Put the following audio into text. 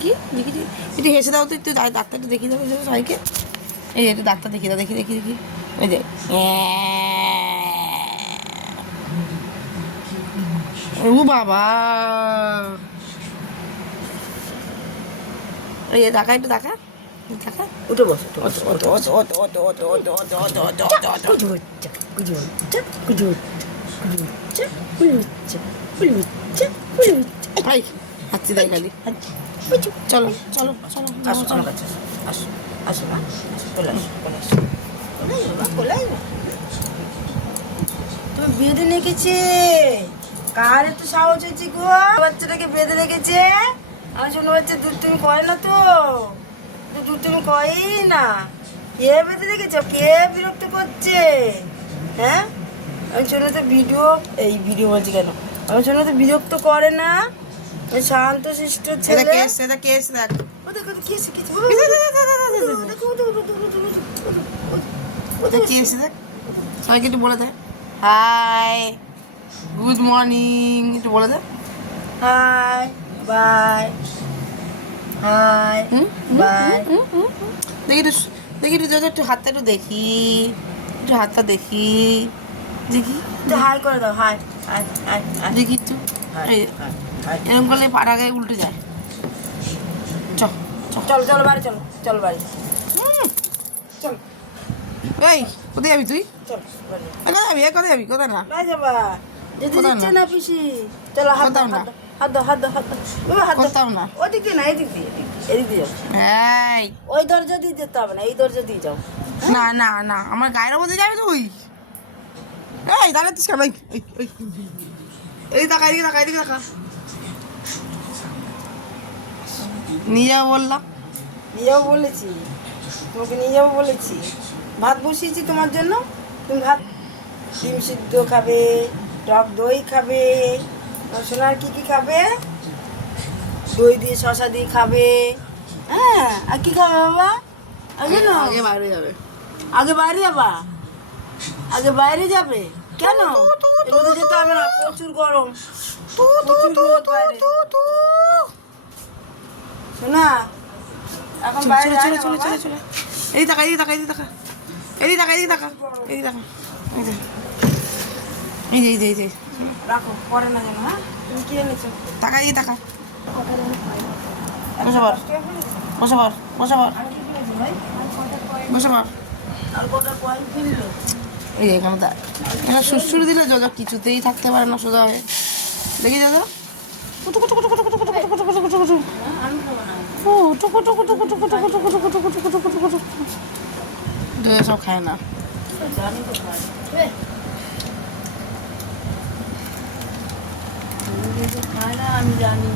কি দেখি একটু হেসে দাও তো, একটু ডাক্তারটা দেখিয়ে দেবো সবাইকে। এই একটু ডাক্তার দেখিয়ে দাও, দেখি দেখি দেখি। ওই যে ও বাবা, এই দেখা একটু দেখা দেখা। উঠে বসো, হাঁচি দেয় খালি। চলো চলো চলো চলো। তুমি বেঁধে রেখেছে, কার এত সাহস হয়েছে গো? বাচ্চাটাকে বেঁধে রেখেছে। আমার ছোট বাচ্চা দুধ তুমি করে না তো, দুধ তুমি করেই না। কে বেঁধে রেখেছে? কে বিরক্ত করছে? হ্যাঁ, আমি ছোট তো ভিডিও বলছি কেন, আমার ছোট তো বিরক্ত করে না। শান্ত শিষ্ট ছেলে। দেখ ও দেখো কি শিখেছে, সবাইকে একটু বলে দে হাই, গুড মর্নিং একটু বলে দে। Hi bye, hi bye. দেখি একটু, দেখি একটু একটু হাতটা একটু দেখি, একটু হাতটা দেখি দেখি। একটু হাই করে দাও, হাই হাই হাই হাই। দেখি একটু এরকম করলে পাড়া গায়ে উল্টে যায়। চলো চলো বাড়ি, চলো চলো বাড়ি, চল। এই কোথায় যাবি তুই? চল কোথায় যাবি? কোথায় যাবি? কোথায় না বাড়ি যাবা, যেতে কোথাও দিচ্ছে না। না পিসি। চলো হাত দাও, কোথাও না। হাত দাও, হাত দাও, হাত দাও, হাত দাও। কোথাও না। ওদিক দিয়ে না, এদিক দিয়ে, এদিক দিয়ে যাও। এই ওই দরজা দিয়ে যেতে হবে না, এই দরজা দিয়ে যাও। না না না, আমার গায়ের মধ্যে যাবি তুই? এই দাঁড়াচ্ছিস কেন? এই টাকা এদিকে টাকা, এদিকে টাকা নিয়ে যাবো বললাম। নিয়ে যাবো বলেছি, তোমাকে নিয়ে যাবো বলেছি। ভাত বসিয়েছি তোমার জন্য, তুমি ভাত, ডিম সিদ্ধ খাবে, টক দই খাবে, সোনার কি কি খাবে, দই দিয়ে শশা দিয়ে খাবে। হ্যাঁ, আর কি খাবে বাবা? আগে না, আগে বাইরে যাবে। আগে বাইরে যাবা, আগে বাইরে যাবে কেন? রোদে যেতে হবে না, প্রচুর গরম, প্রচুর রোদ বাইরে। শোনা, এখন বাইরে চলে যায় চলে না চলে বাবা। চলে চলে। এই টাকা, এদিকে টাকা, এদিকে টাকা, এদিকে টাকা, এদিকে টাকা, এদিকে টাকা। এই যে এই যে এই যে এই যে রাখো, পরে না যেন। হ্যাঁ, তুমি কি এনেছো? টাকা, এদিকে টাকা। বসে পড়, বসে পড়, বসে পড়, আর কি কিনেছো ভাই? বসে পড়। আর কটা কয়েন কিনলো? এই যে এখানে দেখ, এখানে সুরসুরি দিলে যোজা কিছুতেই থাকতে পারে না সোজা হয়ে। দেখি দাদা কুটু কুটু কুটু কুটু কুটু কুটু কুটু কুটু কুটু কুটু আমি খাবো না। কুটু কুটু কুটু কুটু কুটু কুটু কুটু কুটু কুটু কুটু কুটু কুটু। দুধ সব খায় না। জানি তো খাই। তুমি কিন্তু খায় না, আমি জানি।